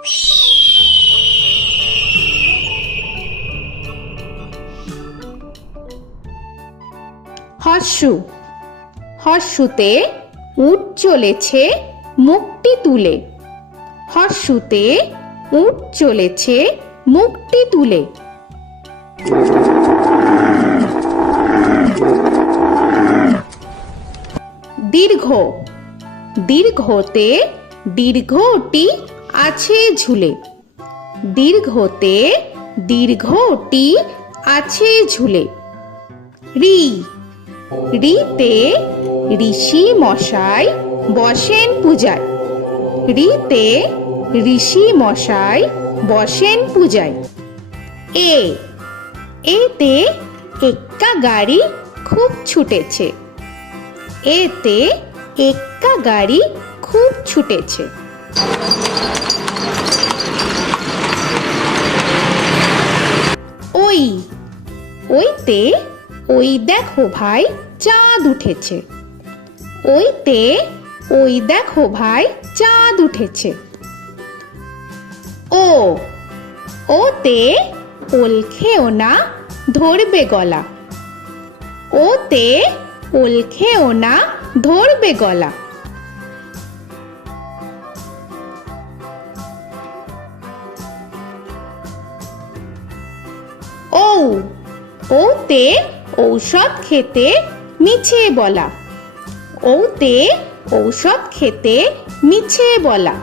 হর্ষু হর্ষুতে উট চলেছে মুখটি তুলে। হর্ষুতে উট চলেছে মুখটি তুলে। দীর্ঘ দীর্ঘতে দীর্ঘটি আছে ঝুলে। দীর্ঘতে দীর্ঘটি আছে ঝুলে। রি। রিতে ঋষি মশাই বসেন পূজায়। রিতে ঋষি মশাই বসেন পূজায়। এ। এতে এক্কা গাড়ি খুব ছুটেছে। এতে এক্কা গাড়ি খুব ছুটেছে। ওই, ওইতে, ওই দেখো ভাই, চাঁদ উঠেছে। ওইতে, ওই দেখো ভাই, চাঁদ উঠেছে। ও, ওতে, ওল খেও না, ধরবে গলা। ওতে, ওল খেও না, ধরবে গলা। ওতে ঔষধ খেতে মিছে বলা। ওতে ঔষধ খেতে মিছে বলা।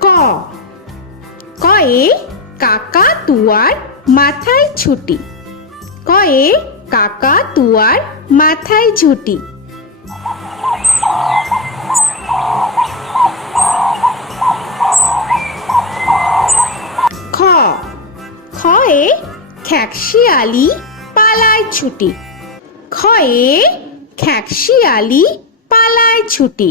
ক। কয়ে কাকা তুয়ার মাথায় ছুটি। কয়ে কাকা তুয়ার মাথায় ঝুটি। খ। খয়ে খ্যাকশিয়ালি পালায় ছুটি। খয়ে খ্যাকশিয়ালি পালায় ছুটি।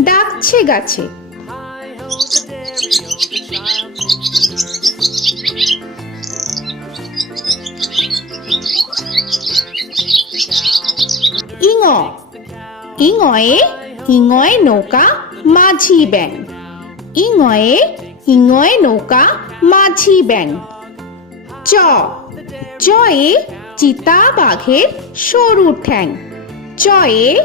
ডাকছে গাছে. ইঙ। ইঙয়ে ইঙয়ে নৌকা, মাঝি ব্যাং। ইঙয়ে ইঙয়ে নৌকা, মাঝি ব্যাং। চ। চয়ে চিতা বাঘের সরু ঠ্যাং। চয়ে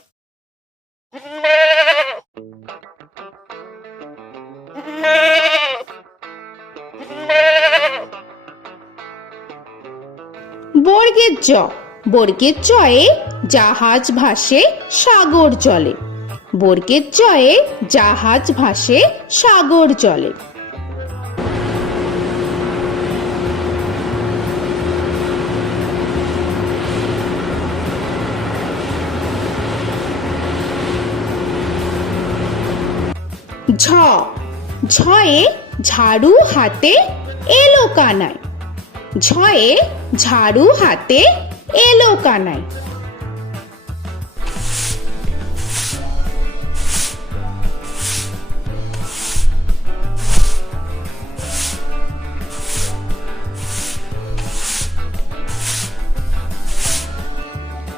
বর্গের জ। বর্গের চয়ে জাহাজ ভাসে সাগর জলে। বর্গের জয়ে জাহাজ ভাসে সাগর জলে। ঝ ঝয়ে ঝাড়ু হাতে এলো কানায়। ঝয়ে ঝাড়ু হাতে এলো কানায়।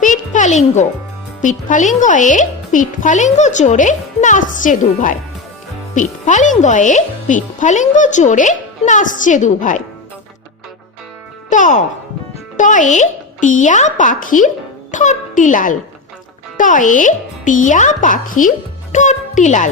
পিঠফালিঙ্গ। পিঠফালিঙ্গয়ে পিঠফালিঙ্গ চড়ে নাচছে দুভাই। পিঠফালিঙ্গয়ে, পিঠফালিঙ্গ জোরে নাচছে দুভাই ট, টয়ে টিয়া পাখির ঠট্টি লাল। টয়ে টিয়া পাখির ঠট্টি লাল।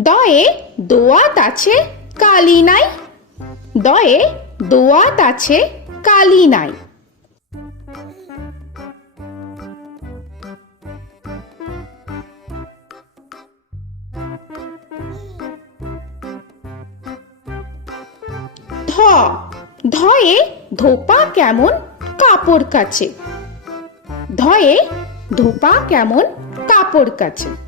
দয়ে দোয়াত আছে, কালি নাই। দয়ে দোয়াত আছে, কালি নাই। ধয়ে ধোপা কেমন, কাপড় কাছে। ধয়ে ধোপা কেমন, কাপড় কাছে।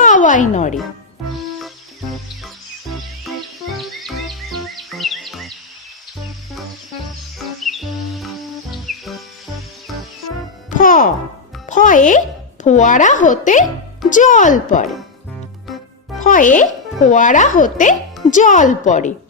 হাওয়ায় নড়ে। ফ ফয়ে ফোয়ারা হতে জল পড়ে। ফয়ে ফোয়ারা হতে জল পড়ে।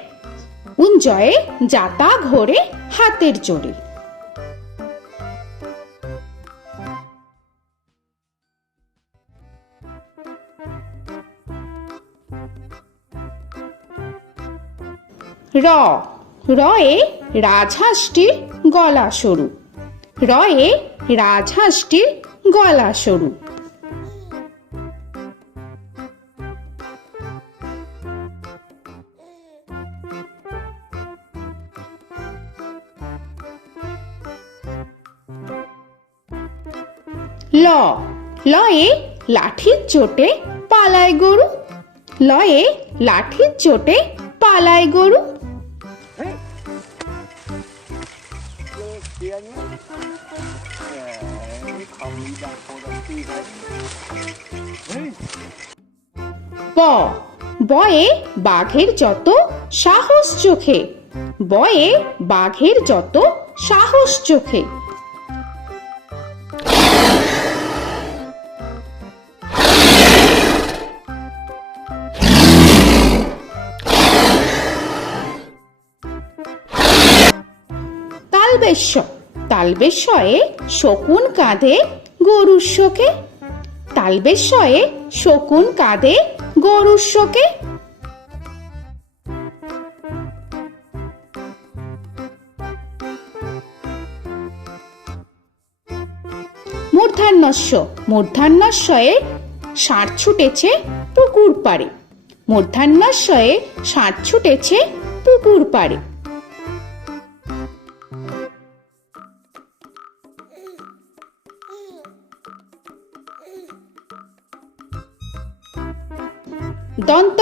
উঞ্জয়ে যাতা ঘোরে হাতের জোরে। র রয়ে রাজহাঁসটির গলা সরু। রয়ে রাজহাঁসটির গলা সরু। ল। লয়ে লাঠির চোটে পালায় গরু। লয়ে লাঠির চোটে পালায় গরু। ব বয়ে বাঘের যত সাহস চোখে। বয়ে বাঘের যত সাহস চোখে। তালবেশ্য তালবেশ্বয়ে শকুন কাঁধে গরুর শোকে। তালবেশ্বয়ে শকুন কাঁধে গরুর শোকে। মূর্ধান্যস্য। মূর্ধান্যস্বয়ে ষাঁড় ছুটেছে পুকুর পাড়ে। মূর্ধান্যস্বয়ে ষাঁড় ছুটেছে পুকুর পাড়ে।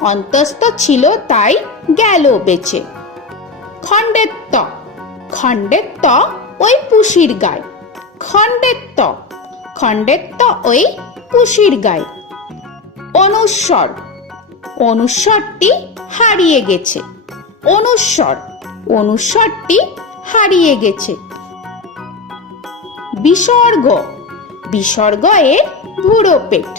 অন্তস্ত ছিল, তাই গেল বেচে। খণ্ডেত্ত খণ্ডেত্ত ওই পুষির গায়। খণ্ডেত্ত খণ্ডেত্ত ওই পুষির গায়। অনুস্বর, অনুস্বরটি হারিয়ে গেছে। অনুস্বর, অনুস্বরটি হারিয়ে গেছে। বিসর্গ বিসর্গ এর বুড়ো পেট।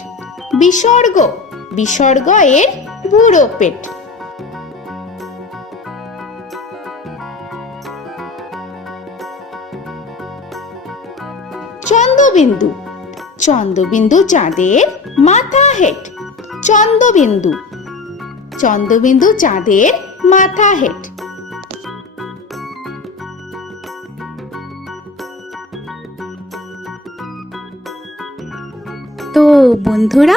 বিসর্গ বিসর্গ এর বুড়ো পেট। চন্দ্রবিন্দু। চন্দ্রবিন্দু চাঁদের মাথা হেট। চন্দ্রবিন্দু। চন্দ্রবিন্দু চাঁদের মাথা হেড তো বন্ধুরা